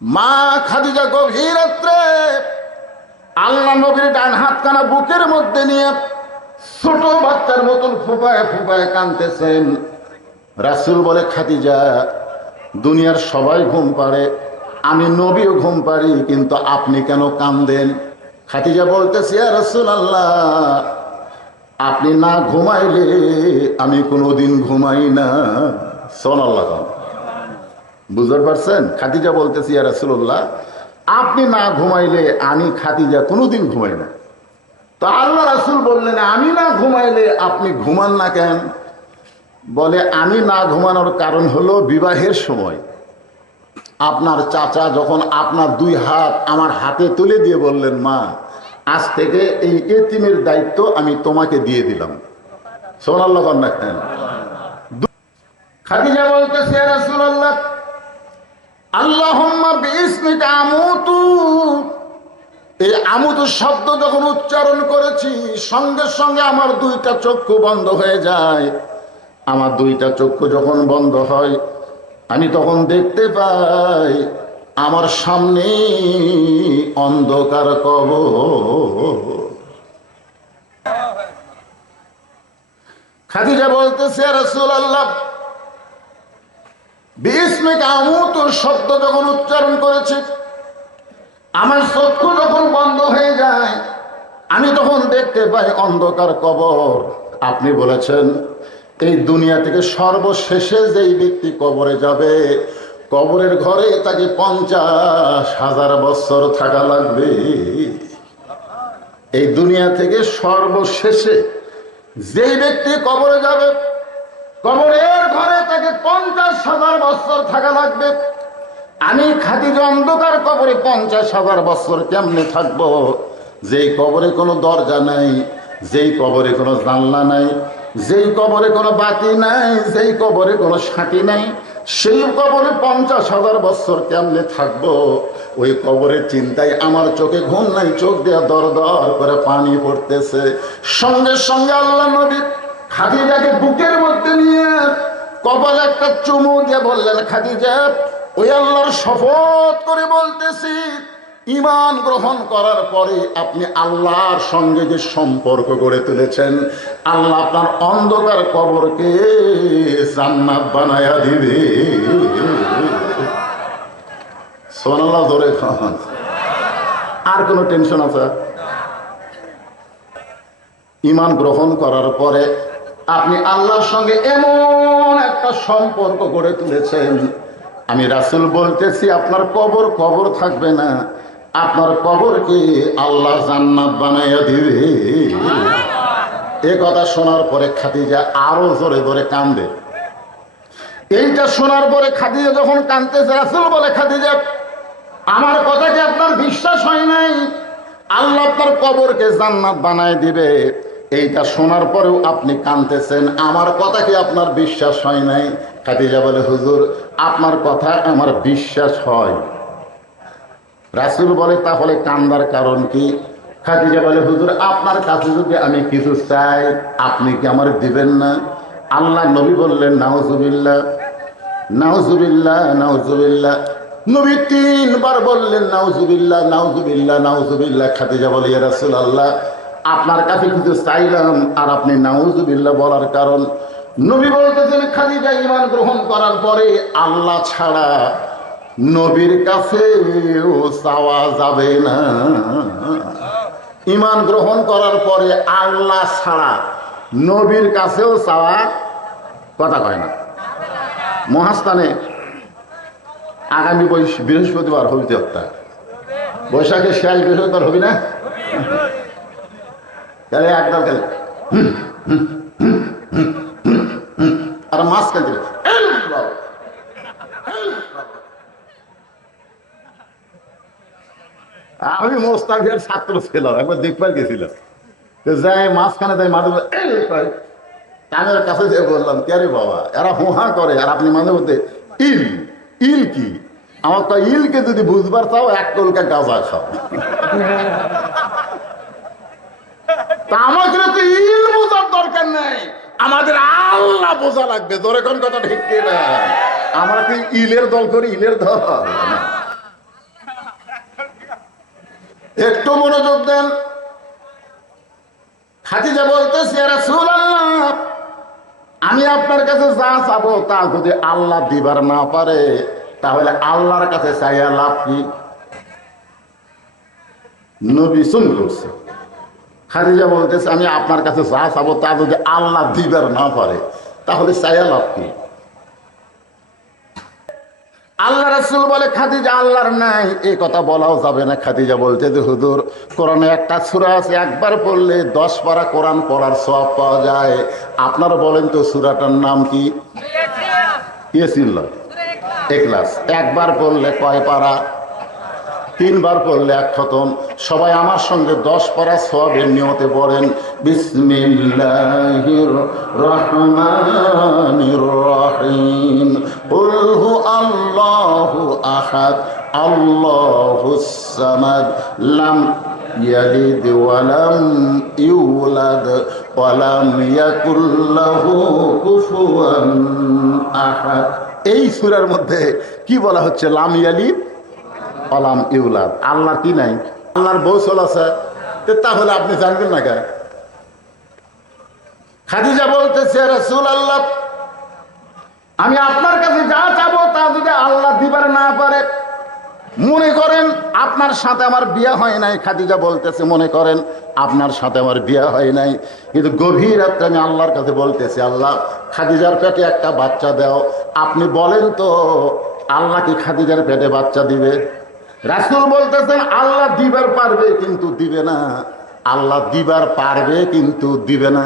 মা খাদিজা গভীর রাত্রে আল্লাহ নবীর ডান হাতখানা বুকের মধ্যে নিয়ে ছোট বাচ্চার মতন ফুপায় ফুপায় কাঁদতেছেন। রাসূল বলে, খাদিজা, দুনিয়ার সবাই ঘুম পাড়ে, আমি নবীও ঘুম পাড়ি, কিন্তু আপনি কেন কাঁদেন? খাদিজা বলতেছে, ইয়া রাসূলুল্লাহ, আপনি না ঘুমাইলে আমি কোনোদিন ঘুমাই না। সুবহানাল্লাহ। বুঝতে পারছেন? খাদিজা বলতেছে, ইয়া রাসূলুল্লাহ, আপনি না ঘুমাইলে আমি খাদিজা কোনোদিন ঘুমাই না। তো আল্লাহ রাসূল বললেন, আমি না ঘুমাইলে আপনি ঘুমান না কেন? বলে, আমি না ঘুমানোর কারণ হলো বিবাহের সময় আপনার চাচা যখন আপনার 2 হাত আমার হাতে তুলে দিয়ে বললেন, মা, আজ থেকে এই এতিমের দায়িত্ব আমি তোমাকে দিয়ে দিলাম। সুবহানাল্লাহ না কেন? খাদিজা বলতেছে, ইয়া রাসূলুল্লাহ, আল্লাহুম্মা বিইসমিকা আমুতু। এই আমুতু শব্দ যখন উচ্চারণ করেছি, সঙ্গে সঙ্গে আমার 2টা চক্ষু বন্ধ হয়ে যায়। আমার 2টা চক্ষু যখন বন্ধ হয়, আমি তখন দেখতে পাই আমার সামনে অন্ধকার কবর। খাদিজা বলতেছে, ইয়া রাসূলুল্লাহ, বিইসমিকা আমুতু শব্দ যখন উচ্চারণ করেছি, আমার চক্ষু যখন বন্ধ হয়ে যায়, আমি তখন দেখতে পাই অন্ধকার কবর। আপনি বলেছেন এই দুনিয়া থেকে সর্বশেষে যেই ব্যক্তি কবরে যাবে, কবরের ঘরে তাকে 50,000 বছর থাকা লাগবে। এই দুনিয়া থেকে সর্বশেষে যেই ব্যক্তি কবরে যাবে, কবরের ঘরে তাকে 50,000 বছর থাকা লাগবে। আমি খাদিজা অন্ধকার কবরে 50,000 বছর কেমনে থাকবো? যেই কবরে কোনো দরজা নাই, যেই কবরে কোনো জানলা নাই, যেই কবরে কোনো বাতি নাই, যেই কবরে কোনো সাথী নাই, সেই কবরে 50,000 বছর কেমনে থাকবো? ওই কবরের চিন্তায় আমার চোখে ঘুম নাই, চোখ দিয়ে দর দর করে পানি পড়তেছে। সঙ্গে সঙ্গে আল্লাহ নবী খাদিজাকে বুকের মধ্যে নিয়ে কপালে একটা চুমু দিয়ে বললেন, খাদিজা, ওই আল্লাহর শপথ করে বলতেছি, ঈমান গ্রহণ করার পরে আপনি আল্লাহর সঙ্গে যে সম্পর্ক গড়ে তুলেছেন, আল্লাহ আপনার অন্ধকার কবরকে জান্নাত বানায়া দিবে। সুবহানাল্লাহ, ধরে খান। আর কোনো টেনশন আছে? ঈমান গ্রহণ করার পরে আপনি আল্লাহর সঙ্গে এমন একটা সম্পর্ক গড়ে তুলেছেন, আমি রাসূল বলতেছি আপনার কবর কবর থাকবে না, আপনার কবরকে আল্লাহ জান্নাত বানাইয়া দিবে। এ কথা শোনার পরে খাদিজা আরো জোরে জোরে কান্দে। এইটা শোনার পরে খাদিজা যখন কাঁদতেছে, রাসূল বলে, খাদিজা, আমার কথা কি আপনার বিশ্বাস হয় নাই? আল্লাহ আপনার কবরকে জান্নাত বানায় দিবে, এইটা শোনার পরেও আপনি কাঁদতেছেন, আমার কথা কি আপনার বিশ্বাস হয় নাই? খাদিজা বলে, হুজুর, আপনার কথা আমার বিশ্বাস হয়। রাসূল বলে, তাহলে কান্দার কারণ কি? খাদিজা বলে, হুজুর, আপনার কাছে যদি আমি কিছু চাই, আপনি কি আমার দিবেন না? আল্লাহ নবী বললেন, নাউজুবিল্লাহ, নাউজুবিল্লাহ, নাউজুবিল্লাহ। নবী 3 বার বললেন, নাউজুবিল্লাহ, নাউজুবিল্লাহ, নাউজুবিল্লাহ। খাদিজা বলে, ইয়া রাসূলুল্লাহ, আপনার কাছে কিছু চাইলাম আর আপনি নাউজুবিল্লাহ বলার কারণ? নবী বলতেছেন, খাদিজা ঈমান গ্রহণ করার পরে আল্লাহ ছাড়া নবীর কাছেও চাওয়া যাবে না। ঈমান গ্রহণ করার পরে আল্লাহ ছাড়া নবীর কাছেও চাওয়া, কথা কয় না। মহাস্থানে আগামী বৃহস্পতিবার হবিতে হত্যা, বৈশাখে শেষ বৃহস্পতিবার হবি না? তাহলে একদম গেলে আর মাছ কাটে। আমি মোস্তাফিয়ার ছাত্র ছিলাম, একবার দেখবার গেছিলাম, যাই মাঝখানে তাই মাঝে কানের কাছে যে বললাম, কে রে বাবা, এরা হুহা করে আর আপনি মাঝে মধ্যে ইল ইল কি? আমার তো ইলকে যদি বুঝবার চাও, 1 কলকা গাঁজা খাও। তা আমাকে তো ইল বোঝার দরকার নেই, আমাদের আল্লাহ বোঝা লাগবে। ধরে কোন কথা ঠিক না, আমরা কি ইলের দল করি? ইলের দল একটু মনোযোগ দেন। খাদিজা বলতেছে, ইয়া রাসূলুল্লাহ, আমি আপনার কাছে যা চাবো তা যদি আল্লাহ দিবার না পারে তাহলে আল্লাহর কাছে চাইয়া লাভ কি? নবী শুন করছে। খাদিজা বলতেছে, আমি আপনার কাছে যা চাবো তা যদি আল্লাহ দিবার না পারে তাহলে চাইয়া লাভ কি? আল্লাহ রাসূল বলে, খাদিজা আল্লাহর নাই এই কথা বলাও যাবে না। খাদিজা বলতে যে হুজুর, কোরআনে একটা সূরা আছে, একবার পড়লে 10 পারা কোরআন পড়ার সওয়াব পাওয়া যায়। আপনারা বলেন তো সূরাটার নাম কি? ইয়াসিন, ইখলাস। একবার পড়লে কয় পারা? 3 বার পড়লে 1 খতম। সবাই আমার সঙ্গে 10 পারা সওয়াবের নিয়তে পড়েন, বিসমিল্লাহির রহমানির রহিম। কুল হু আল্লাহু আহাদ আল্লাহুস সামাদ লাম ইয়ালিদ ওয়া লাম ইউলাদ ওয়া লাম ইয়াকুল লাহু কুফুয়ান আহাদ। এই সূরার মধ্যে কি বলা হচ্ছে? লাম ইয়ালিদ আলাম ইউলাদ। আল্লাহর কি নাই? আল্লাহর বউ আছে, তাহলে আপনি জানবেন না কেন? খাদিজা বলতেছে, রাসূলুল্লাহ, আমি আপনার কাছে যা চাবো তা যদি আল্লাহ দিবার না পারে, মনে করেন আপনার সাথে আমার বিয়ে হয় নাই। খাদিজা বলতেছে, মনে করেন আপনার সাথে আমার বিয়ে হয় নাই, কিন্তু গভীর রাত্রে আমি আল্লাহর কাছে বলতেছি, আল্লাহ খাদিজার পেটে একটা বাচ্চা দাও। আপনি বলেন তো আল্লাহ কি খাদিজার পেটে বাচ্চা দিবে? রাসূল বলতেছেন, আল্লাহ দিবার পারবে কিন্তু দিবে না। আল্লাহ দিবার পারবে কিন্তু দিবে না।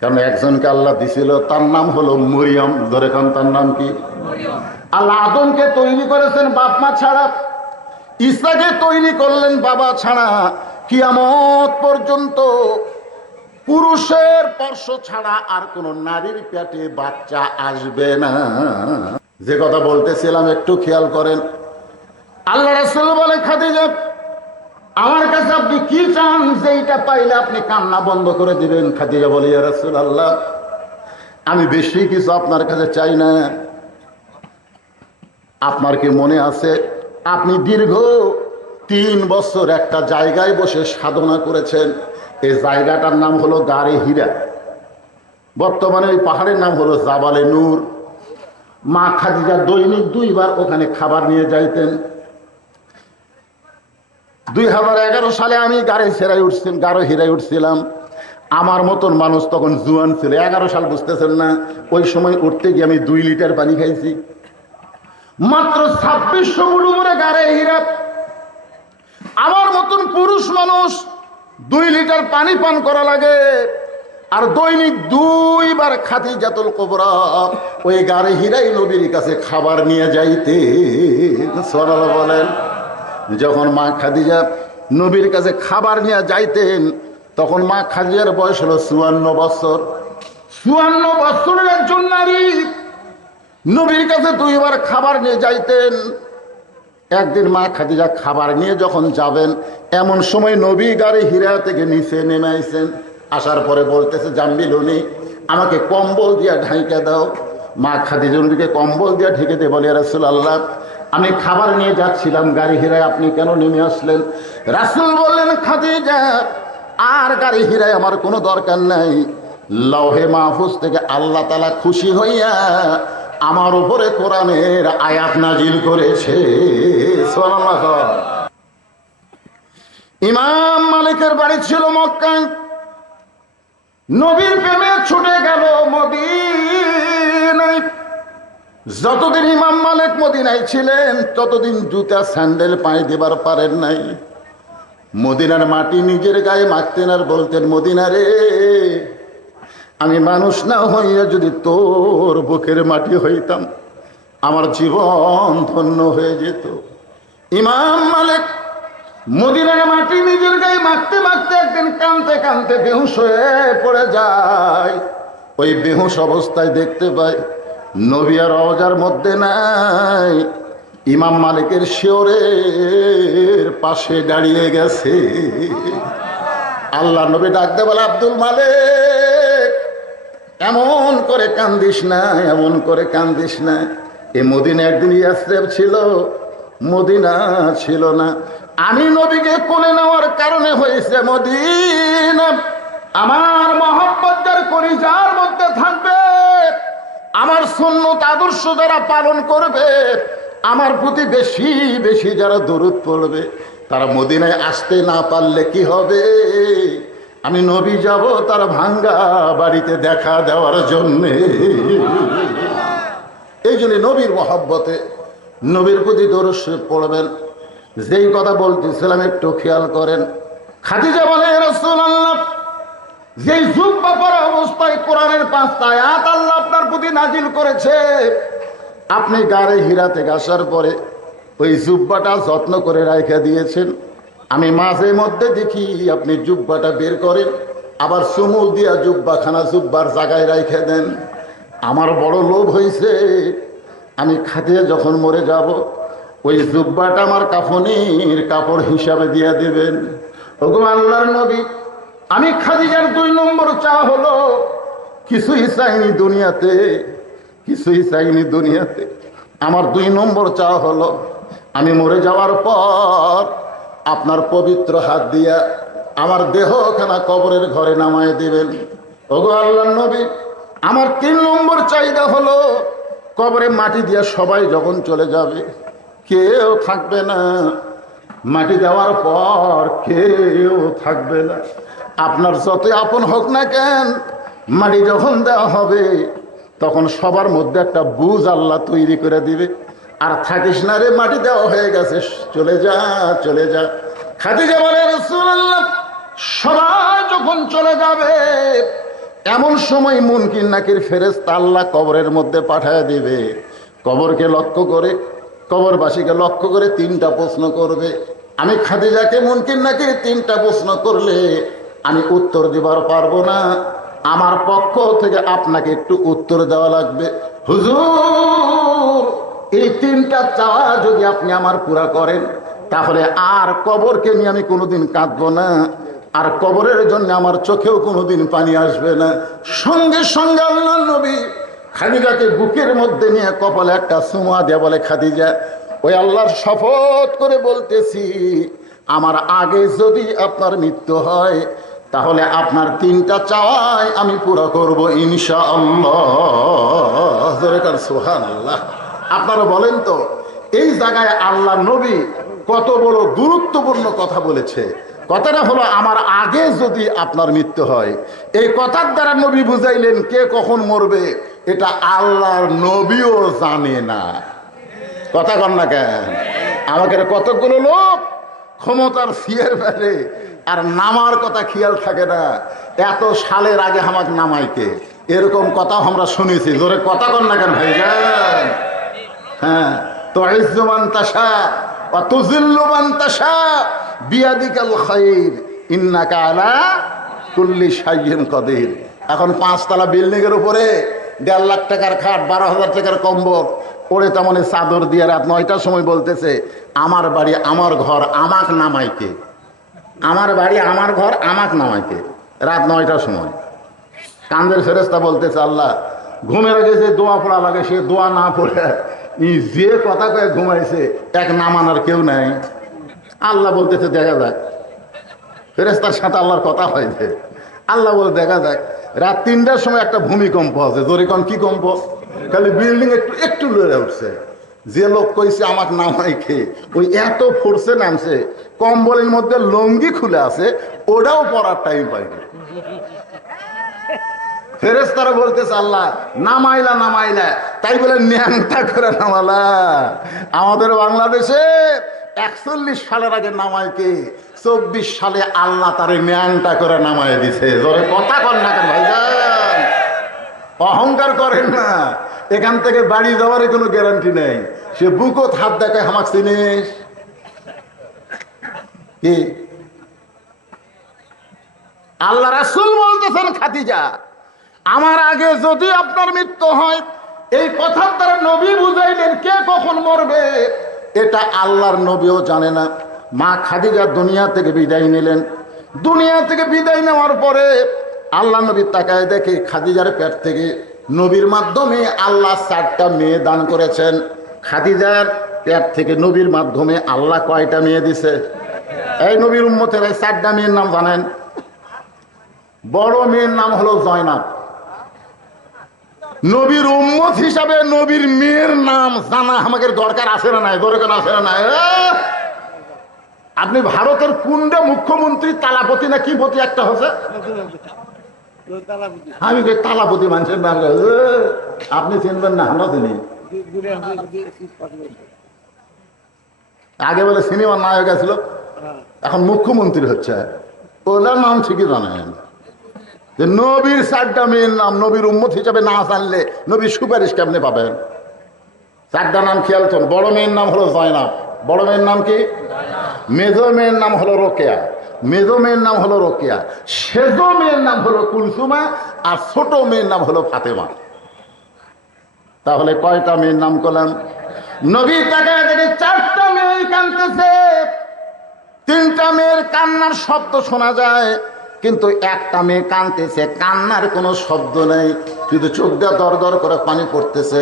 কারণ একজনকে আল্লাহ দিছিল, তার নাম হলো মরিয়ম। ধরে কারণ তার নাম কি? আল্লাহ আদমকে তৈরি করেছেন বাপ মা ছাড়া, ঈসাকে তৈরি করলেন বাবা ছাড়া। কিয়ামত পর্যন্ত পুরুষের স্পর্শ ছাড়া আর কোন নারীর পেটে বাচ্চা আসবে না। যে কথা বলতেছিলাম একটু খেয়াল করেন। আল্লাহ রাসূল বলে, খাদিজা আমার কাছে আপনি কি চান, যেইটা পাইলে আপনি কান্না বন্ধ করে দিবেন। খাদিজা বলে, ইয়া রাসূলুল্লাহ, আমি বেশি কিছু আপনার কাছে চাই না। আপনার কি মনে আছে আপনি দীর্ঘ 3 বছর একটা জায়গায় বসে সাধনা করেছেন? এই জায়গাটার নাম হলো গারে হীরা। বর্তমানে এই পাহাড়ের নাম হলো জাবালে নূর। মা খাদিজা দৈনিক 2 বার ওখানে খাবার নিয়ে যাইতেন। 2011 সালে আমি গারে হীরায় উঠছিলাম। আমার মতন মানুষ তখন জুয়ান ছিল। 11 সাল, বুঝতেছেন না? ওই সময় উঠতে গিয়ে আমি 2 লিটার পানি খাইছি। মাত্র 2600 ফুট উপরে গারে হীরা। আমার মতন পুরুষ মানুষ 2 লিটার পানি পান করা লাগে। আর দৈনিক 2 বার খাদিজাতুল কুবরা ওই গারে হীরাই নবীর কাছে খাবার নিয়ে যাইতে। সুবহানাল্লাহ বলেন। যখন মা খাদিজা নবীর কাছে খাবার নিয়ে যাইতেন তখন মা খাদিজার বয়স হলো 54 বছর। 54 বছরের একজন নারী নবীর কাছে 2 বার খাবার নিয়ে যাইতেন। একদিন মা খাদিজা খাবার নিয়ে যখন যাবেন এমন সময় নবী গারে হীরা থেকে নিচে নেমে আইছেন। আসার পরে বলতেছে, জাম্বিলুনি, আমাকে কম্বল দিয়া ঢাইকা দাও। মা খাদিজা নবীকে কম্বল দিয়া ঢেকে দিয়ে বলে, রাসূলুল্লাহ, আমি খাবার নিয়ে যাচ্ছিলাম গাড়ি হীরায়, আপনি কেন নেমে আসলেন? রাসূল বললেন, খাদিজা, আর গাড়ি হীরায় আমার কোনো দরকার নাই। লৌহে মাহফুজ থেকে আল্লাহ তাআলা খুশি হইয়া আমার উপরে কোরআনের আয়াত নাজিল করেছে। সুবহানাল্লাহ। ইমাম মালিকের বাড়ি ছিল মক্কায়। নবীর প্রেমে ছুটে গেল মদিনায়। যতদিন ইমাম মালিক মদিনায় ছিলেন ততদিন জুতা স্যান্ডেল পায়ে দেবার পারেন নাই। মদিনার মাটি নিজের গায়ে মাখতেন আর বলতেন, মদিনা রে, আমি মানুষ না হইয়া যদি তোর বুকের মাটি হইতাম আমার জীবন ধন্য হয়ে যেত। ইমাম মালিক মদিনার মাটি নিজের গায়ে মাখতে মাখতে একদিন কাঁদতে কাঁদতে বেহুশ হয়ে পড়ে যায়। ওই বেহুশ অবস্থায় দেখতে পায় নবী আর রওজার মধ্যে নাই, ইমাম মালিকের শিয়রের পাশে দাঁড়িয়ে গেছে। আল্লাহ নবী ডাকতে বলে, আব্দুল মালিক, এমন করে কান্দিস না, এমন করে কান্দিস না। এ মদিনা একদিন ইয়াসরিব ছিল, মদিনা ছিল না। আমি নবীকে কোলে নেওয়ার কারণে হয়েছে মদিনা। আমার মহব্বত যার কলিজার মধ্যে থাকবে, আমার সুন্নত আদর্শ যারা পালন করবে, আমার প্রতি বেশি বেশি যারা দরুদ পড়বে, তারা মদিনায় আসতে না পারলে কি হবে? আমি নবী যাব তার ভাঙ্গা বাড়িতে দেখা দেওয়ার জন্যে। এই জন্য নবীর মহব্বতে নবীর প্রতি দরুদ শরীফ পড়বেন। যেই কথা বলতেছিলাম একটু খেয়াল করেন। খাদিজা বলে, রাসূলুল্লাহ, যেই জুব্বা পরা অবস্থায় কোরআনের 5টা আয়াত আল্লাহ আপনার প্রতি নাজিল করেছে, আপনি গাড়ে হীরা থেকে আসার পরে ওই জুব্বাটা যত্ন করে রাখা দিয়েছেন। আমি মাঝে মধ্যে দেখি আপনি জুব্বাটা বের করেন, আবার চুমুক দিয়া জুব্বাখানা জুব্বার জায়গায় রাখে দেন। আমার বড় লোভ হয়েছে, আমি খাদিজা যখন মরে যাব ওই জুব্বাটা আমার কাফনের কাপড় হিসাবে দিয়ে দেবেন। ওগো আল্লাহর নবী, আমি খাদিজার 2 নম্বর চা হলো, কিছুই চাইনি দুনিয়াতে, কিছুই চাইনি দুনিয়াতে। আমার 2 নম্বর চা হলো, আমি মরে যাওয়ার পর আপনার পবিত্র হাত দিয়া আমার দেহখানা কবরের ঘরে নামায় দিবেন। ওগো আল্লাহর নবী, আমার 3 নম্বর চাহিদা হলো, কবরে মাটি দিয়া সবাই যখন চলে যাবে কেউ থাকবে না, মাটি দেওয়ার পর কেউ থাকবে না। আপনার যতই আপন হোক না কেন, মাটি যখন দেওয়া হবে তখন সবার মধ্যে একটা বুঝ আল্লাহ তৈরি করে দিবে, আর থাকিস না রে, মাটি দেওয়া হয়ে গেছে, চলে যা চলে যা। খাদিজা বলে, রাসূলুল্লাহ, সবাই যখন চলে যাবে এমন সময় মুনকির নাকির ফেরেশতা আল্লাহ কবরের মধ্যে পাঠায় দিবে। কবরকে লক্ষ্য করে, কবরবাসীকে লক্ষ্য করে 3টা প্রশ্ন করবে। আমি খাদিজাকে মুনকির নাকির 3টা প্রশ্ন করলে আমি উত্তর দিবার পারবো না, আমার পক্ষ থেকে আপনাকে একটু উত্তর দেওয়া লাগবে। হুজুর, এই 3টা চাওয়া যদি আপনি আমার পুরা করেন, তাহলে আর কবরকে নিয়ে আমি কোনোদিন কাঁদবো না, আর কবরের জন্য আমার চোখেও কোনোদিন পানি আসবে না। সঙ্গে সঙ্গে আল্লাহর নবী খাদিজাকে বুকের মধ্যে নিয়ে কপালে একটা চুমা দিয়ে বলে, খাদিজা, ওই আল্লাহর শপথ করে বলতেছি, আমার আগে যদি আপনার মৃত্যু হয় তাহলে আপনার 3টা চাওয়াই আমি পুরো করব ইনশাআল্লাহ। সুবহানাল্লাহ। আপনারা বলেন তো, এই জায়গায় আল্লাহ নবী কত বড় গুরুত্বপূর্ণ কথা বলেছে। কথাটা হলো, আমার আগে যদি আপনার মৃত্যু হয়। এই কথার দ্বারা নবী বুঝাইলেন কে কখন মরবে এটা আল্লাহর নবীও জানে না। কথা কন না কেন? আমাকে কতগুলো লোক ক্ষমতার ফিয়ের ফেলে আর নামার কথা খেয়াল থাকে না, এত সালের আগে আমাকে নামাইকে, এরকম কথাও আমরা শুনেছি। জোরে কথা কন না কেন ভাইজান? হ্যাঁ, তো ইজ্জুমান তাশা ওয়া তুযিল্লু মান তাশা বিয়াদিকাল খায়র ইন্নাকা আলা কুল্লি শাইইন কাদির। এখন 5 তলা বিল্ডিং এর উপরে 1.5 লাখ টাকার খাট, 12,000 টাকার কম্বল পড়ে, তেমন চাদর দিয়ে রাত 9টার সময় বলতেছে, আমার বাড়ি আমার ঘর আমাক নামাইকে, আমার বাড়ি আমার ঘর আমাক নামাইকে, রাত 9টার সময়। কান্দের ফেরেশতা বলতেছে, আল্লাহ, ঘুমের আগে যে দোয়া পড়া লাগে সে দোয়া না পড়ে যে কথা কয়ে ঘুমাইছে, এক নামানোর কেউ নাই। আল্লাহ বলতেছে, দেখা যাক। ফেরেশতার সাথে আল্লাহর কথা হয়েছে। আল্লাহ বলে, দেখা যাক। রাত 3টার সময় একটা ভূমিকম্প আছে। জোরে কন, কি কম্প? খালি বিল্ডিং একটু একটু লড়ে উঠছে। যে লোক কইছে আমাকে নামাই খেয়ে, ওই এত ফোর্সে নামছে, কম্বলের মধ্যে লঙ্গি খুলে আছে, ওটাও পরার টাইম পাইনি। ফেরেশতারা বলতেছে, আল্লাহ নামাইলা নামাইলা, তাই বলে ন্যাংটা করে নামালা। আমাদের বাংলাদেশে 41 সালের আগে নামাইকে 24 সালে আল্লাহ তারে ন্যাংটা করে নামাই দিছে। জোরে কথা কন না কেন ভাইজান? অহংকার করেন না। এখান থেকে বাড়ি যাওয়ার কোনো গ্যারান্টি নেই। সে বুকও হাত দেখায়, আমাকে চিনিস কি? আল্লাহ রাসূল বলতেছেন, খাদিজা, আমার আগে যদি আপনার মৃত্যু হয়, এই কথার দ্বারা নবী বুঝাইলেন কে কখন মরবে এটা আল্লাহর নবীও জানে না। মা খাদিজা দুনিয়া থেকে বিদায় নিলেন। দুনিয়া থেকে বিদায় নেওয়ার পরে আল্লাহ নবী তাকায় দেখে খাদিজার পেট থেকে নবীর মাধ্যমে আল্লাহ 4টা মেয়ে দান করেছেন। খাদিজার পেট থেকে নবীর মাধ্যমে আল্লাহ কয়টা মেয়ে দিছে? এই নবীর উম্মতের এই 4টা মেয়ের নাম জানেন? বড় মেয়ের নাম হলো জয়নাব। নবীর উম্মত হিসাবে নবীর মেয়ের নাম জানা আমাদের দরকার আছে না নাই? দরকার আছে না নাই? আপনি ভারতের কোনটা মুখ্যমন্ত্রী তালাপতি না কি পতি একটা হচ্ছে? আমি তালাপতি মানুষের নাম আপনি চিনবেন না, আমরা চিনি। আগে বলে সিনেমার নায়ক ছিল, এখন মুখ্যমন্ত্রী হচ্ছে। ওনার নাম ঠিকই জানেন যে নবীর 4টা মেয়ের নাম নবীর উম্মত হিসাবে না জানলে নবীর সুপারিশ কেমনে পাবেন? 4টা নাম খেয়াল করুন। বড় মেয়ের নাম হলো জয়নাব। বড় মেয়ের নাম কি? মেজো মেয়ের নাম হলো রোকেয়া। মেজো মেয়ের নাম হলো রোকেয়া। সেজো মেয়ের নাম হলো কুলসুমা। আর ছোট মেয়ের নাম হলো ফাতেমা। তাহলে কয়টা মেয়ের নাম করলাম? নবী তাকায় দেখে 4টা মেয়ে কাঁদতেছে। 3টা মেয়ের কান্নার শব্দ শোনা যায়, কিন্তু একটা মেয়ে কাঁদতেছে, কান্নার কোনো শব্দ নেই, কিন্তু চোখ দিয়ে দর দর করে পানি পড়তেছে,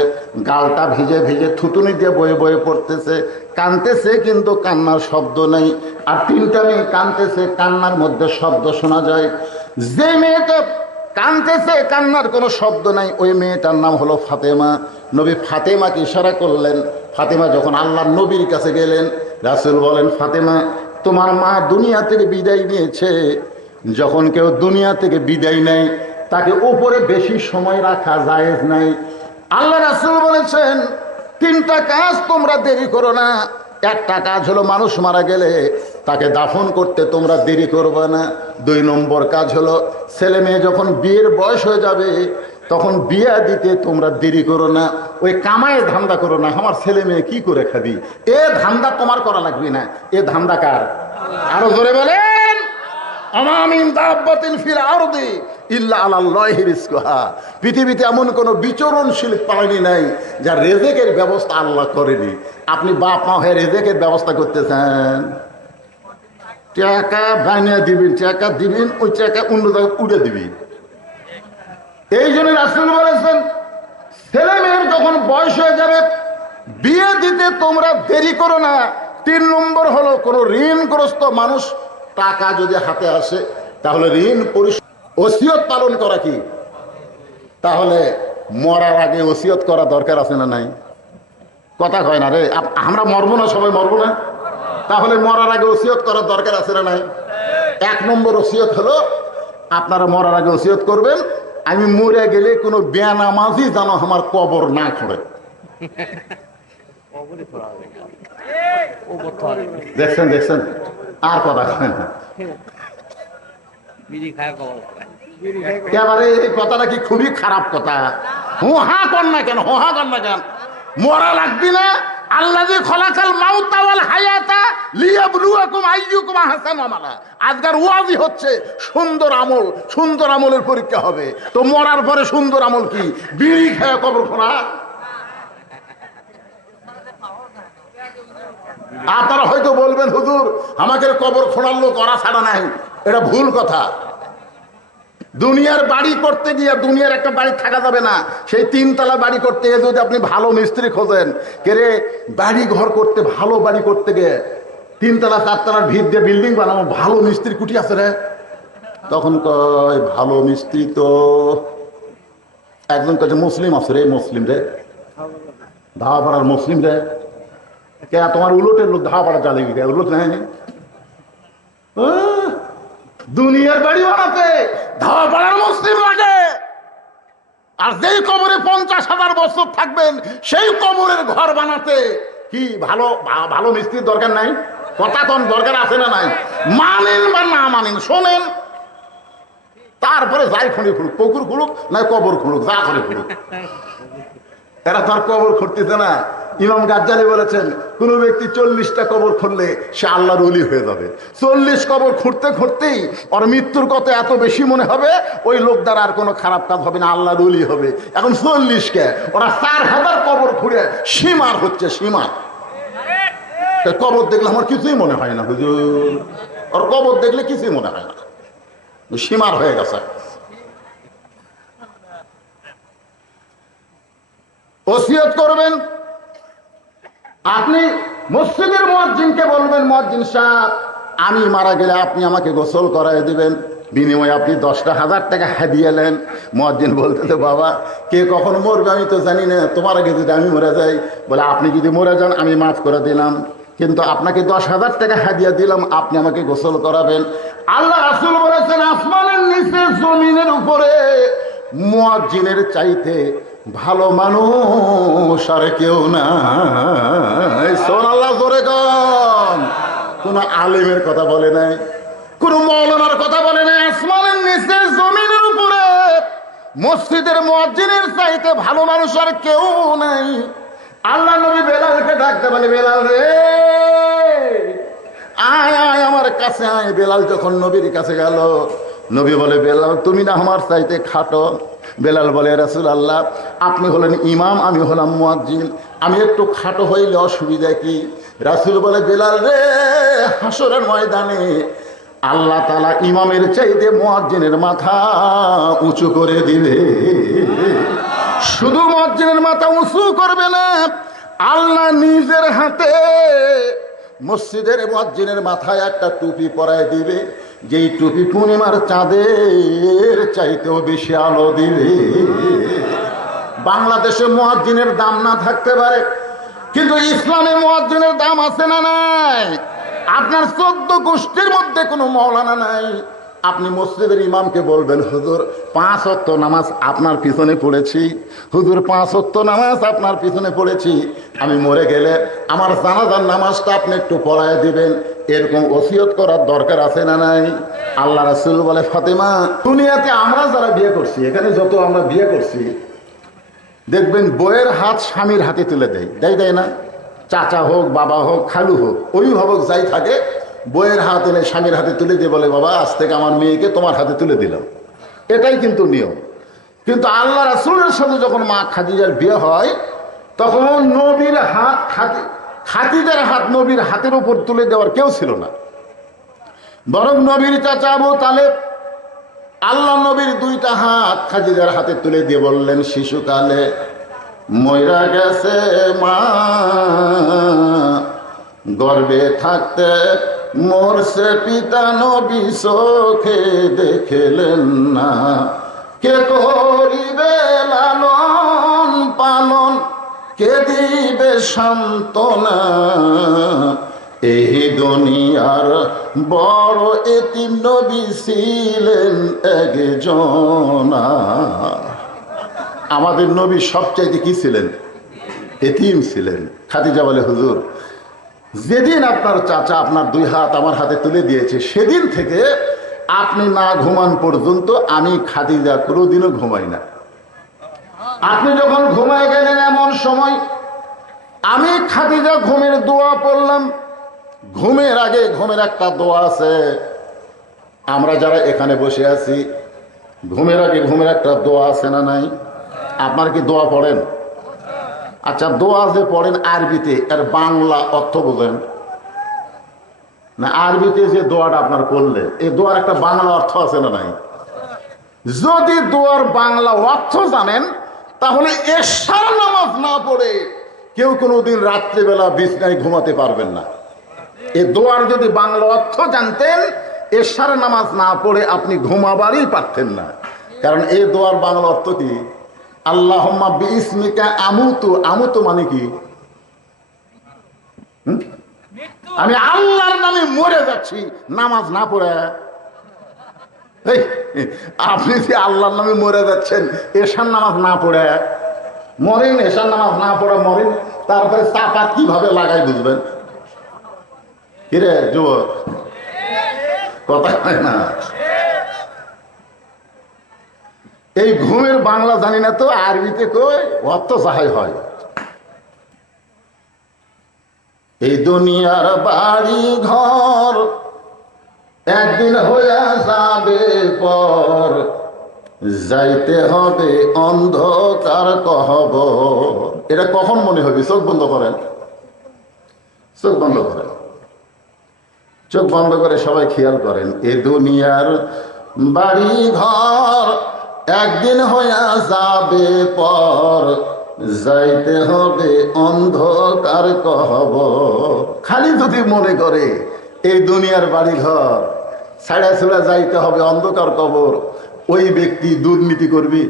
গালটা ভিজে ভিজে থুতুনি দিয়ে বয়ে বয়ে পড়তেছে, কাঁদতেছে কিন্তু কান্নার শব্দ নেই। আর 3টা মেয়ে কাঁদতেছে, কান্নার মধ্যে শব্দ শোনা যায়। যে মেয়েটা কাঁদতেছে, কান্নার কোনো শব্দ নাই, ওই মেয়েটার নাম হলো ফাতেমা। নবী ফাতেমাকে ইশারা করলেন। ফাতেমা যখন আল্লাহর নবীর কাছে গেলেন, রাসূল বলেন, ফাতেমা, তোমার মা দুনিয়া থেকে বিদায় নিয়েছে। যখন কেউ দুনিয়া থেকে বিদায় নেয় তাকে উপরে বেশি সময় রাখা জায়েজ নাই। আল্লাহ রাসূল বলেছেন, 3টা কাজ তোমরা দেরি করো না। একটা কাজ হলো মানুষ মারা গেলে তাকে দাফন করতে তোমরা দেরি করবে না। 2 নম্বর কাজ হলো ছেলে মেয়ে যখন বিয়ের বয়স হয়ে যাবে তখন বিয়ে দিতে তোমরা দেরি করো না। ওই কামায় ধান্দা করো না, আমার ছেলে মেয়ে কি করে খাবি, এ ধান্দা তোমার করা লাগবে না। এ ধান্দা কার? আরো জোরে বলেন। আমামিন দাব্বাতিন ফিল আরদি ইল্লা আলাল্লাহি রিজকুহা। পৃথিবীতে এমন কোনো বিচরণশীল প্রাণী নাই যার রেজেকের ব্যবস্থা আল্লাহ করেনি। আপনি বাপ মা হয়ে রেজেকের ব্যবস্থা করতেছেন, টাকা বানিয়ে দিবেন, টাকা দিবেন, ওই টাকা অন্য জায়গায় উড়ে দিবি। এই জন্য রাসূল বলেছেন, ছেলে মেয়ের যখন বয়স হয়ে যাবে বিয়ে দিতে তোমরা দেরি করো না। 3 নম্বর হলো কোনো ঋণগ্রস্ত মানুষ টাকা যদি হাতে আসে তাহলে ঋণ পরিশোধ, ওসিয়ত পালন করা কি? তাহলে মরার আগে ওসিয়ত করা দরকার আছে না নাই? কথা কয় না রে, আমরা মরবো না, সবাই মরবো না, তাহলে মরার আগে ওসিয়ত করার দরকার আছে না নাই? 1 নম্বর ওসিয়ত হলো আপনারা মরার আগে ওসিয়ত করবেন, আমি মরে গেলে কোনো বেনামাজি যেন আমার কবর না খোঁড়ে। দেখছেন দেখছেন, আর কথা কয় না। এবারে এই কথাটা কি খুবই খারাপ কথা? হোহা কর না কেন, হোহা কর না কেন? মরা লাগবি না? আল্লাযী খলাকাল মাউতা ওয়াল হায়াতা লিয়াবলুয়াকুম আইয়ুকুম আহসানু আমালা। আজকের ওয়াজি হচ্ছে সুন্দর আমল, সুন্দর আমলের পরীক্ষা হবে। তো মরার পরে সুন্দর আমল কি? বিড়ি খেয়ে কবর খোঁড়া? আপনারা হয়তো বলবেন, হুজুর আমাকে কবর খোঁড়ার লোক ওরা ছাড়া নাই। এটা ভুল কথা। দুনিয়ার বাড়ি করতে গিয়ে দুনিয়ার একটা বাড়ি থাকা যাবে না। সেই 3 তলা বাড়ি করতে গিয়ে যদি আপনি ভালো মিস্ত্রি খোঁজেন, কে রে বাড়ি ঘর করতে, ভালো বাড়ি করতে গিয়ে 3 তলা 4 তলার ভিত দিয়ে বিল্ডিং বানাবো, ভালো মিস্ত্রি কুটি আছে রে? তখন কয় ভালো মিস্ত্রি তো একজন কাছে মুসলিম আছে রে, মুসলিম রে, ধাওয়াপাড়ার মুসলিম রে। কে তোমার উলটের লোক ধাওয়াপাড়া চালিয়ে গে, উলট নেয় দুনিয়ার বাড়ি বানাতে ধাওয়াপাড়ার মুসলিম লাগে। আর যেই কবরে 50,000 বছর থাকবেন সেই কবরের ঘর বানাতে কি ভালো ভালো মিস্ত্রির দরকার নাই? কথা কোন দরকার আছে না নাই? মানেন বা না মানেন, শোনেন, তারপরে যাই খুঁড়ি খুঁড়ুক, পুকুর খুঁড়ুক না কবর খুঁড়ুক, যা করে খুঁড়ুক, এরা তার কবর খুঁড়তেছে না। ইমাম গাজ্জালি বলেছেন, কোন ব্যক্তি 40টা কবর খুঁড়লে সে আল্লাহর ওলি হয়ে যাবে। 40 কবর খুঁড়তে খুঁড়তেই ওর মৃত্যুর কথা এত বেশি মনে হবে, ওই লোক দ্বারা আর কোনো খারাপ কাজ হবে না, আল্লাহর ওলি হবে। এখন 40 কে ওরা 4000 কবর খুঁড়ে সীমার হচ্ছে, সীমার। কবর দেখলে আমার কিছুই মনে হয় না হুজুর, ওর কবর দেখলে কিছুই মনে হয় না, সীমার হয়ে গেছে। ওসিয়ত করবেন, আপনি মসজিদের মুয়াজ্জিনকে বলবেন, মুয়াজ্জিন সাহেব আমি মারা গেলে আপনি আমাকে গোসল করায় দিবেন, বিনিময়ে আপনি 10,000 টাকা হাদিয়া নেন। মুয়াজ্জিন বলতে, বাবা কে কখন মরবে আমি তো জানি না, তোমার আগে যদি আমি মরে যাই, বলে আপনি যদি মরে যান আমি মাফ করে দিলাম, কিন্তু আপনাকে 10,000 টাকা হাদিয়া দিলাম, আপনি আমাকে গোসল করাবেন। আল্লাহ রাসূল বলেছেন, আসমানের নিচে জমিনের উপরে মুয়াজ্জিনের চাইতে ভালো মানুষ আর কেউ নাই। সুবহানাল্লাহ, জোরে কন। কোন আলেমের কথা বলে নাই, কোন মৌলানার কথা বলে নাই। আসমানের নিচে জমিনের উপরে মসজিদের মুয়াজ্জিনের চাইতে ভালো মানুষ আর কেউ নাই। আল্লাহ নবী বেলালকে ডাকতে বলে, বেলাল রে আয় আয় আমার কাছে আয়। বেলাল যখন নবীর কাছে গেল, নবী বলে, বেলাল তুমি না আমার চাইতে খাটো। বেলাল বলে, রাসূলুল্লাহ আপনি হলেন ইমাম, আমি হলাম মুয়াজ্জিন, আমি একটু খাটো হইলে অসুবিধা কি? রাসূল বলে, বেলাল রে হাসরের ময়দানে আল্লাহ তাআলা ইমামের চাইতে মুয়াজ্জিনের মাথা উঁচু করে দিবে। শুধু মুয়াজ্জিনের মাথা উঁচু করবে না, আল্লাহ নিজের হাতে মসজিদের মুয়াজ্জিনের মাথায় একটা টুপি পরায় দিবে, যেই টুপি পূর্ণিমার চাঁদের চাইতেও বেশি আলো দিবে। বাংলাদেশে মুয়াজ্জিনের দাম না থাকতে পারে, কিন্তু ইসলামে মুয়াজ্জিনের দাম আছে না নাই? আপনার 14 গোষ্ঠীর মধ্যে কোনো মৌলানা নাই। আপনি মসজিদের ইমামকে বলবেন, হুজুর 5 ওয়াক্ত নামাজ আপনার পিছনে পড়েছি, হুজুর 5 ওয়াক্ত নামাজ আপনার পিছনে পড়েছি, আমি মরে গেলে আমার জানাজার নামাজটা আপনি একটু পড়ায় দিবেন। এরকম ওসিয়ত করার দরকার আছে না নাই? আল্লাহ রাসূল বলে, ফাতেমা দুনিয়াতে আমরা যারা বিয়ে করছি, এখানে যত আমরা বিয়ে করছি, দেখবেন বইয়ের হাত স্বামীর হাতে তুলে দেয়, দেয় না? চাচা হোক, বাবা হোক, খালু হোক, অভিভাবক যাই থাকে, বইয়ের হাত এনে স্বামীর হাতে তুলে দিয়ে বলে, বাবা আজ থেকে আমার মেয়েকে তোমার হাতে তুলে দিলাম। এটাই কিন্তু নিয়ম। কিন্তু আল্লাহ রাসূলের সাথে যখন মা খাদিজার বিয়ে হয়, তখন নবীর হাত খাদিজার হাত নবীর হাতের উপর তুলে দেওয়ার কেউ ছিল না, বরং নবীর চাচা আবু তালেব আল্লাহ নবীর 2টা হাত খাদিজার হাতে তুলে দিয়ে বললেন, শিশুকালে মইরা গেছে মা, গর্ভে থাকতে মরছে পিতা, নবী চোখে দেখলেন না, কে করিবে লালন পালন, কে দিবে সান্ত্বনা, এই দুনিয়ার বড় এতিম নবী ছিলেন একজনা। আমাদের নবী সবচাইতে কি ছিলেন? এতিম ছিলেন। খাদিজা বলে, হুজুর যেদিন আপনার চাচা আপনার 2 হাত আমার হাতে তুলে দিয়েছে, সেদিন থেকে আপনি না ঘুমান পর্যন্ত আমি খাদিজা কোনোদিনও ঘুমাই না। আপনি যখন ঘুমায় গেলেন, এমন সময় আমি খাদিজা ঘুমের দোয়া পড়লাম। ঘুমের আগে ঘুমের একটা দোয়া আছে, আমরা যারা এখানে বসে আছি, ঘুমের আগে ঘুমের একটা দোয়া আছে না নাই? আপনার কি দোয়া পড়েন? আচ্ছা, দোয়া যে পড়েন আরবিতে, এর বাংলা অর্থ বোঝেন না? আরবিতে যে দোয়াটা আপনার করলেন, এই দোয়ার একটা বাংলা অর্থ আছে না নাই? যদি দোয়ার বাংলা অর্থ জানেন, তাহলে এশার নামাজ না পড়ে কেউ কোনোদিন রাত্রিবেলা বিছানায় ঘুমাতে পারবেন না। এই দোয়ার যদি বাংলা অর্থ জানতেন, এশার নামাজ না পড়ে আপনি ঘুমাবারই পারতেন না। কারণ এই দোয়ার বাংলা অর্থ কি? আল্লাহুম্মা বিইসমিকা আমুতু। আমুতু মানে কি? আমি আল্লাহর নামে মরে যাচ্ছি নামাজ না পড়ে। আপনি যে আল্লাহর নামে মরে যাচ্ছেন এশার নামাজ না পড়ে মরেন, এশার নামাজ না পড়ে মরেন, তারপরে চাপাত কিভাবে লাগাই বুঝবেন? কিরে যুবক, কথা হয় না? এই ঘুমের বাংলা জানি না তো, আরবিতে কই অর্থ সাহাই হয়। এই দুনিয়ার বাড়ি ঘর একদিন হইয়া যাবে পর, যাইতে হবে অন্ধকার কহবর। এটা কখন মনে হবে? চোখ বন্ধ করেন, চোখ বন্ধ করেন, চোখ বন্ধ করে সবাই খেয়াল করেন। এ দুনিয়ার বাড়ি ঘর একদিন হইয়া যাবে পর, যাইতে হবে অন্ধকার কবর। খালি যদি মনে করে এই দুনিয়ার বাড়ি ঘর ছাড়া ছুড়া যাইতে হবে অন্ধকার কবর, ওই ব্যক্তি দুর্নীতি করবি,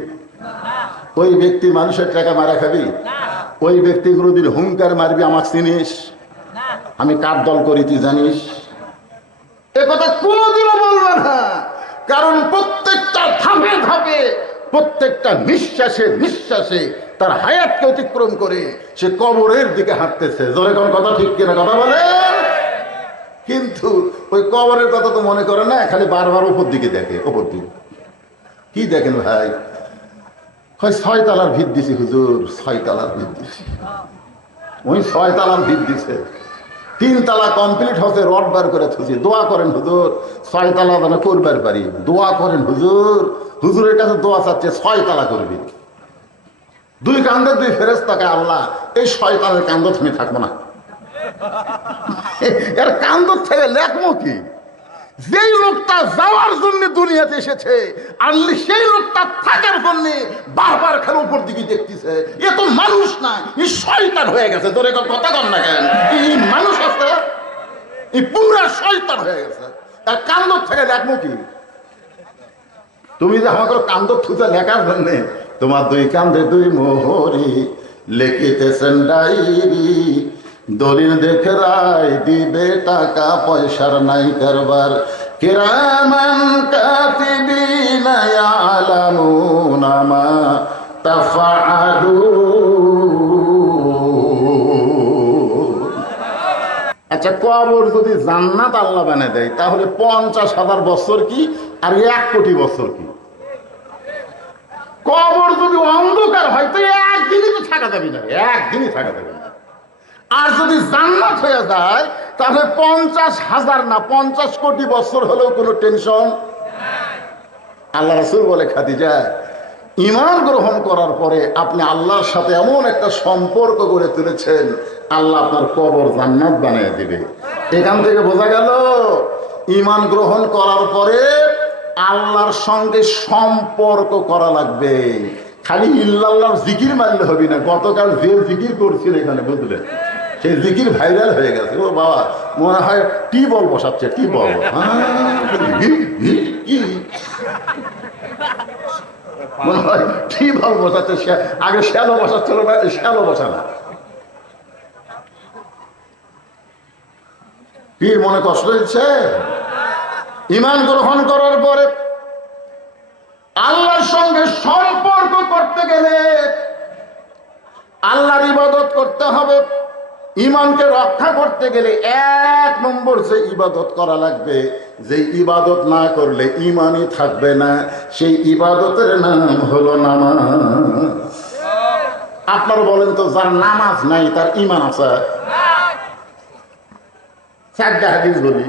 ওই ব্যক্তি মানুষের টাকা মারা খাবি, ওই ব্যক্তি কোনোদিন হুঙ্কার মারবি আমার চিনিস, আমি কার দল করি তুই জানিস, এ কথা কোনোদিনও বলবে না। কারণ প্রত্যেকটা ধাপে ধাপে, প্রত্যেকটা নিঃশ্বাসে নিঃশ্বাসে তার হায়াতকে অতিক্রম করে সে কবরের দিকে হাঁটতেছে। জোরে কোন কথা ঠিক কিনা কথা বলে? কিন্তু ওই কবরের কথা তো মনে করে না, খালি বারবার উপর দিকে দেখে। উপর দিকে কি দেখেন ভাই? হয় 6 তলার ভিত দিছি হুজুর, 6 তলার ভিত দিছি। ওই 6 তলার ভিত দিছে, 3 তলা কমপ্লিট হচ্ছে, রড বার করে থুছি। দোয়া করেন হুজুর 6 তলা যেন করবার পারি। দোয়া করেন হুজুর, হুজুরের কাছে দোয়া চাচ্ছে 6 তলা করবি। 2 কান্দে 2 ফেরেশতাকে, আল্লাহ এই শয়তানের কান্দ তুমি থাকবো না, এর কান্দ থেকে লেখমো কি? যেই লোকটা যাওয়ার জন্য দুনিয়াতে এসেছে, আর সেই লোকটা থাকার জন্য বারবার খেলে উপর দিকে দেখতেছে, এ তো মানুষ না, এই শয়তান হয়ে গেছে। তোরে কথা কর না কেন? এই মানুষ আছে, এই পুরা শয়তান হয়ে গেছে। তার কান্দ থেকে লেখবো কি? তুমি যে আমাকে কান্দ থুতে লেখার জন্য তোমার 2 কান্দে 2 মোহরি লিখিতেছেন ডায়েরি, দলিল দেখে রায় দিবে, টাকা পয়সার নাই কারবার, কিরামান কাতিবিনা ইয়ালামুনা মা তাফআলুন। আচ্ছা, কবর যদি জান্নাত আল্লাহ বানিয়ে দেয়, তাহলে 50,000 বছর কি আর 1 কোটি বছর কি? কবর যদি অন্ধকার হয় তো একদিনই তো থাকা যাবে না, একদিনই থাকা যাবে না। আর যদি জান্নাত হয়ে যায় তাহলে 50,000 না 50 কোটি বছর হলেও কোনো টেনশন। আল্লাহ রাসূল বলে, খাদিজা ঈমান গ্রহণ করার পরে আপনি আল্লাহর সাথে এমন একটা সম্পর্ক গড়ে তুলেছেন, আল্লাহ আপনার কবর জান্নাত বানিয়ে দিবে। এখান থেকে বোঝা গেল ঈমান গ্রহণ করার পরে আল্লাহর সঙ্গে সম্পর্ক করা লাগবে। খালি ইল্লাল্লাহর জিকির মারলে হবে না। গতকাল যে জিকির করছিল এখানে, বুঝলেন, সেই জিকির ভাইরাল হয়ে গেছে। ও বাবা, মনে হয় টিউবওয়েল বসাচ্ছে, টিউবওয়েল। মনে হয় টিউবওয়েল বসাচ্ছে। আগে শ্যালো বসাচ্ছিল না, শ্যালো বসা না। কি মনে কষ্ট হচ্ছে? ঈমান গ্রহণ করার পরে আল্লাহর সঙ্গে সম্পর্ক করতে গেলে আল্লাহর ইবাদত করতে হবে। ঈমানকে রক্ষা করতে গেলে 1 নম্বর যে ইবাদত করা লাগবে, যে ইবাদত না করলে ঈমানই থাকবে না, সেই ইবাদতের নাম হলো নামাজ। আপনারা বলেন তো, যার নামাজ নাই তার ঈমান আছে? 4টা হাদিস বলি।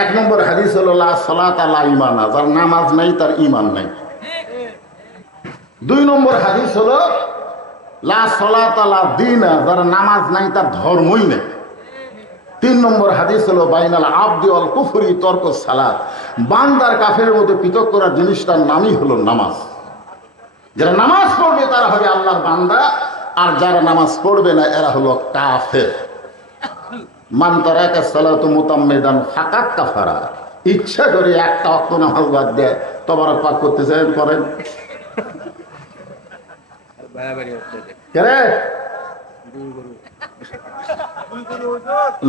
1 নম্বর হাদিস হলো লা সালাতা লা ঈমানা, যার নামাজ নাই তার ঈমান নাই। 2 নম্বর হাদিস হলো লা সালাতা লা দীনা, যার নামাজ নাই তার ধর্মই নেই। 3 নম্বর হাদিস হলো বাইনাল আবদি ওয়াল কুফরি তরকুস সালাত, বান্দার কাফেরের মধ্যে পৃথক করার জিনিসটার নামই হলো নামাজ। যারা নামাজ পড়বে তারা হবে আল্লাহর বান্দা, আর যারা নামাজ পড়বে না এরা হলো কাফের। মান তারাকা সালাতু মুতাম্মিদান ফাকাত কাফারা, ইচ্ছা করে একটা ওয়াক্ত নামাজ বাদ দেয়, তবারক পাক করতে চান করেন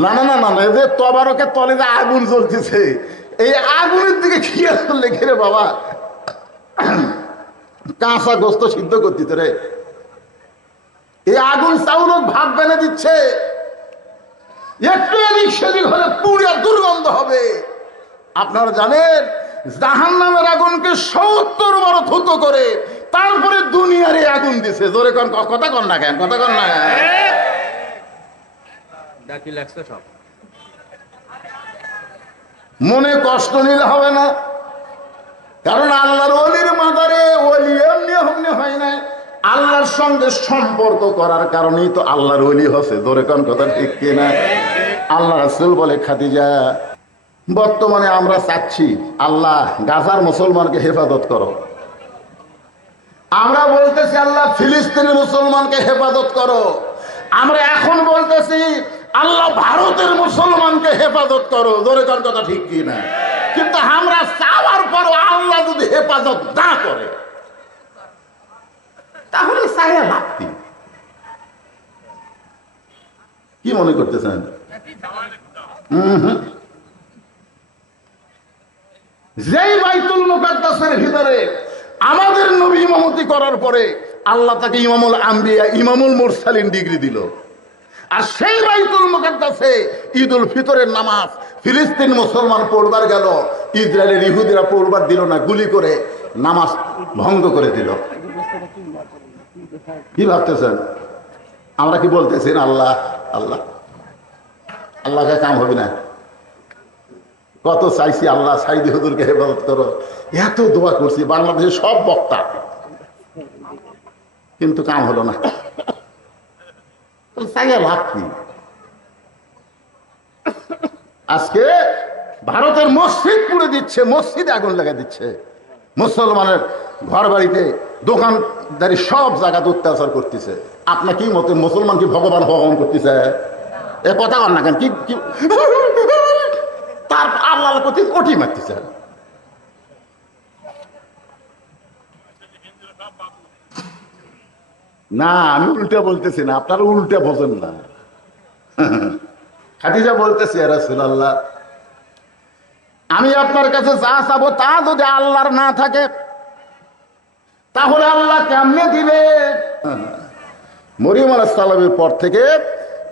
না না না না, এই যে তবারকের তলে যে আগুন জ্বলতেছে, এই আগুনের দিকে খেয়াল করলে ঘিরে বাবা কাঁচা গোস্ত সিদ্ধ করতেছে রে। এই আগুন চাউল ভাত বেনে দিচ্ছে, একটু এদিক সেদিক হলে পুড়ে দুর্গন্ধ হবে। আপনারা জানেন জাহান্নামের আগুনকে 70 বার থুতো করে তারপরে দুনিয়ার এই আগুন দিছে। জোরে কোন কথা কন না কেন? কথা কন না। মনে কষ্ট নিলে হবে না, কারণ আল্লাহর ওলির মাদারে ওলি এমনি হমনি হয় না, আল্লাহর সঙ্গে সম্পর্ক করার কারণেই তো আল্লাহর ওলি হচ্ছে। জোরে কোন কথা ঠিক কিনা? আল্লাহ রাসূল বলে, খাদিজা বর্তমানে আমরা চাচ্ছি আল্লাহ গাজার মুসলমানকে হেফাজত করো, আমরা বলতেছি আল্লাহ ফিলিস্তিনের মুসলমানকে হেফাজত করো, আমরা এখন বলতেছি আল্লাহ ভারতের মুসলমানকে হেফাজত করো। জোরে কোন কথা ঠিক কি না? কিন্তু আমরা চাওয়ার পরও আল্লাহ যদি হেফাজত না করে তাহলে চাইয়া ভাবতি কি মনে করতেছেন? যেই বাইতুল মুকাদ্দাসের ভিতরে আমাদের নবী ইমামতি করার পরে আল্লাহ তাকে ইমামুল আম্বিয়া ইমামুল মুরসালিন ডিগ্রি দিল, আর সেই বাইতুল মুকাদ্দাসে ঈদুল ফিতরের নামাজ ফিলিস্তিন মুসলমান পড়বার গেল, ইসরায়েলের ইহুদিরা পড়বার দিল না, গুলি করে নামাজ ভঙ্গ করে দিল। কি ভাবতেছেন? আমরা কি বলতেছি আল্লাহ আল্লাহ আল্লাহকে কাম হবে না? কত চাইছি আল্লাহ সাইদি হুজুরকে হেফাজত করো, এত দোয়া করছি বাংলাদেশের সব বক্তা, কিন্তু কাম হলো না। চাইয়া লাভ কি? আজকে ভারতের মসজিদ পুড়ে দিচ্ছে, মসজিদে আগুন লাগা দিচ্ছে, মুসলমানের ঘর বাড়িতে দোকানদারি সব জায়গাতে অত্যাচার করতেছে। আপনার কি মতে মুসলমান কি ভগবান ভগবান করতেছে? এ কথা কর না কেন? কি তার আল্লাহ প্রতি ওটি মারতেছে। না, আমি উল্টা বলতেছি না, আপনারা উল্টা বোঝেন না। খাদিজা বলতেছি ইয়া রাসূলুল্লাহ, আমি আপনার কাছে যা চাবো তা যদি আল্লাহর না থাকে তাহলে আল্লাহ কেমনে দিবে? মরিয়ম আলাইহিস সালামের পর থেকে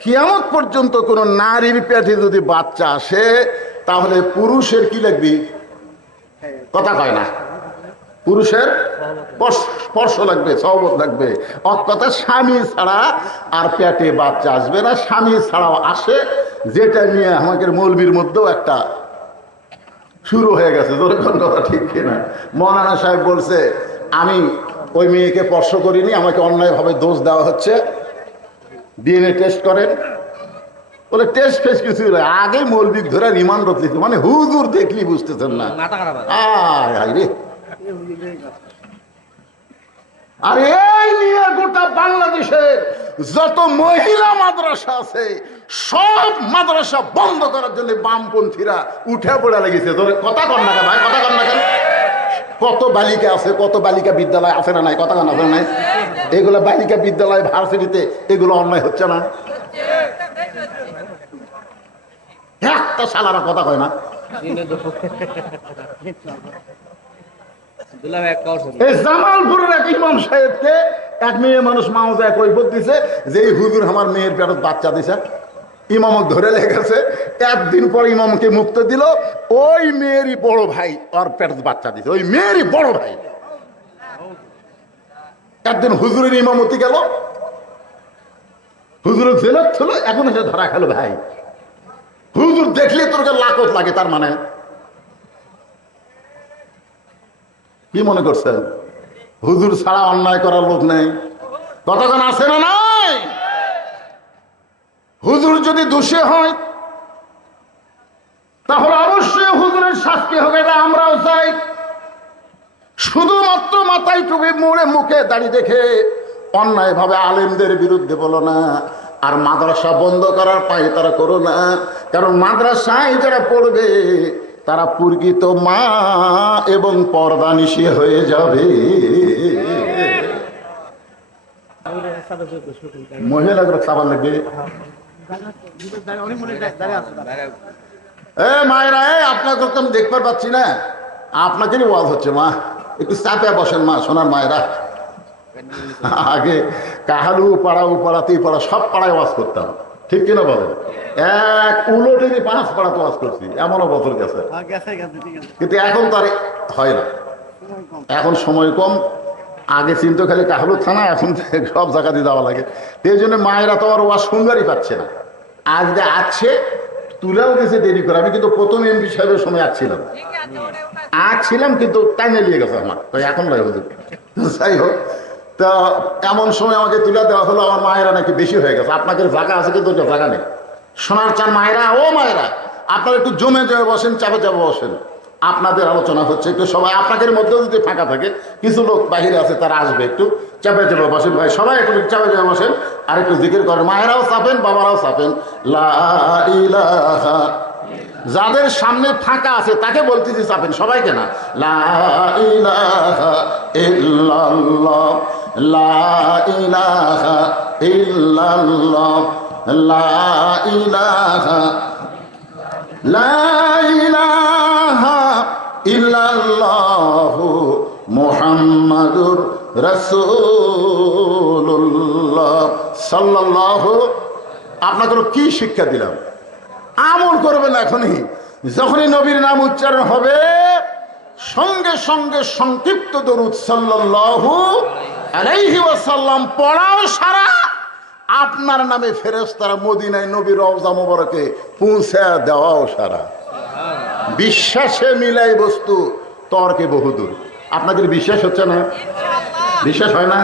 কিয়ামত পর্যন্ত কোন নারীর পেটে যদি বাচ্চা আসে তাহলে পুরুষের কি লাগবে? কথা কয় না, পুরুষের স্পর্শ লাগবে, সহবত লাগবে। কথা স্বামী ছাড়া আর পেটে বাচ্চা আসবে না, স্বামী ছাড়াও আসে, যেটা নিয়ে আমাদের মৌলবীর মধ্যেও একটা শুরু হয়ে গেছে। যখন কথা ঠিক কিনা? মৌলানা সাহেব বলছে আমি ওই মেয়েকে স্পর্শ করিনি, আমাকে অন্যায়ভাবে দোষ দেওয়া হচ্ছে, ডিএনএ টেস্ট করেন। বলে টেস্ট ফেস্ট কিছু আগে মৌলবী ধরে রিমান্ড দিতে, মানে হুজুর দেখলি বুঝতেছেন না। রে আর এই নিয়ে গোটা বাংলাদেশের যত মহিলা মাদ্রাসা আছে সব মাদ্রাসা বন্ধ করার জন্য বামপন্থীরা উঠে পড়ে লেগেছে। কথা কর না ভাই, কথা কর না কেন? কত বালিকা আছে, কত বালিকা বিদ্যালয় আছে না নাই? কথা কন আছে নাই? এগুলো বালিকা বিদ্যালয় ভার্সিটিতে এগুলো অন্যায় হচ্ছে না? একটা শালারা কথা কয় না। জামালপুরের এক ইমাম সাহেবকে এক মেয়ে মানুষ মাওজায় কৈফিয়ত দিছে যে এই হুজুর আমার মেয়ের পেটে বাচ্চা দিছে। ইমামক ধরে লেগেছে, একদিন পর ইমামকে মুক্ত দিল, ওই মেয়েরই বড় ভাই ওর পেটে বাচ্চা দিছে, ওই মেয়েরই বড় ভাই। একদিন হুজুরের ইমামতি গেল, হুজুরের জেলত ছিল, এখন এসে ধরা খেলো ভাই। হুজুর দেখলে তোর লাকত লাগে, তার মানে কি মনে করছে? হুজুর ছাড়া অন্যায় করার লোক নেই। কতক্ষণ আছে না নাই? হুজুর যদি দোষী হয় তাহলে অবশ্যই হুজুরের শাস্তি হবে, এটা আমরাও চাই। শুধুমাত্র মাথায় টুপি মুড়ে মুখে দাড়ি দেখে অন্যায় ভাবে আলেমদের বিরুদ্ধে বলো না, আর মাদ্রাসা বন্ধ করার পায় তারা করো না। কারণ মাদ্রাসায় যারা পড়বে তারা প্রকৃত মা এবং পর্দানিশী হয়ে যাবে। মহিলাগুলো খাবার লাগবে। মায়েরা, আপনাকে তো আমি দেখতে পাচ্ছি না, আপনাকেই ওয়াজ হচ্ছে। মা একটু চাপে বসেন, মা সোনার মায়েরা। আগে কাহালু পাড়া ও পাড়াতেই পাড়া সব পাড়ায় ওয়াজ করতাম, ঠিক কিনা বলেন? এক উলটেরই 5 পাড়াতে ওয়াজ করছি, এমনও বছর গেছে। কিন্তু এখন তার হয় না, এখন সময় কম। আগে চিন্তা খালি কাহালু থানা, এখন সব জায়গাতে যাওয়া লাগে। এই জন্য মায়েরা তো আর ওয়াজ সুন্দরই পাচ্ছে না। আজ যে আছে তুলেও গেছে দেরি করে। আমি কিন্তু প্রথম এমপি সাহেবের সময় ছিলাম, কিন্তু টাইমে নিয়ে গেছে আমার, তাই এখন নয় হুজুর। যাই হোক, তা এমন সময় আমাকে তুলে দেওয়া হলো, আমার মায়েরা নাকি বেশি হয়ে গেছে। আপনাদের জায়গা আছে কিন্তু জায়গা নেই। সোনার চান মায়েরা, ও মায়েরা, আপনারা একটু জমে জমে বসেন, চাপে চাপে বসেন। আপনাদের আলোচনা হচ্ছে, একটু সবাই আপনাদের মধ্যেও যদি ফাঁকা থাকে, কিছু লোক বাহিরে আছে তারা আসবে, একটু চাপে চাপে বসেন ভাই, সবাই একটু চাপে চাপে বসেন আর একটু জিকির করেন, মায়েরাও চাপেন বাবারাও চাপেন। লা ইলাহা, যাদের সামনে ফাঁকা আছে তাকে বলতেছি চাপেন, সবাইকে না। লা ইলাহা ইল্লাল্লাহ, লা ইলাহা ইল্লাল্লাহ, লা ইলাহা, লা ইলাহা ইল্লাল্লাহু মুহাম্মাদুর রাসূলুল্লাহ সাল্লাল্লাহু। আপনাকে কি শিক্ষা দিলাম? আমল করবেন এখনই, যখনই নবীর নাম উচ্চারণ হবে সঙ্গে সঙ্গে সংক্ষিপ্ত দরুদ সাল্লাল্লাহু আলাইহি ওয়াসাল্লাম পড়াও সারা, আপনার নামে ফেরেশতারা মদিনায় নবীর রওজা মোবারকে পৌঁছে দেওয়াও সারা। বিশ্বাসে মিলাই বস্তু, তর্কে বহুদূর। আপনাদের বিশ্বাস হচ্ছে না? বিশ্বাস হয় না?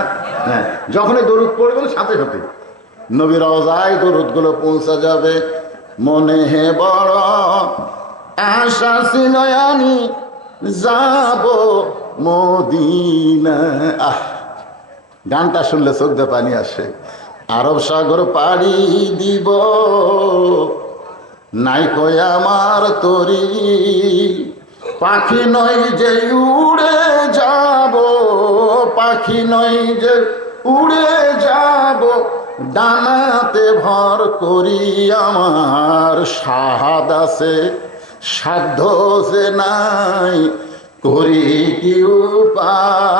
হ্যাঁ, যখনই দরুদ পড়বেন সাথে সাথে নবীর রওজায় দরুদগুলো পৌঁছে যাবে। মনে হে বড় আশা ছিল আমি যাব মদিনা। আহ, গানটা শুনলে চোখ দিয়ে পানি আসে। আরব সাগর পাড়ি দিব, নাই কই আমার তরি, পাখি নই যে উড়ে যাব, পাখি নই যে উড়ে যাব, ডানাতে ভর করি আমার সাহাদ আছে, সাধ্য যে নাই করি কি উপায়।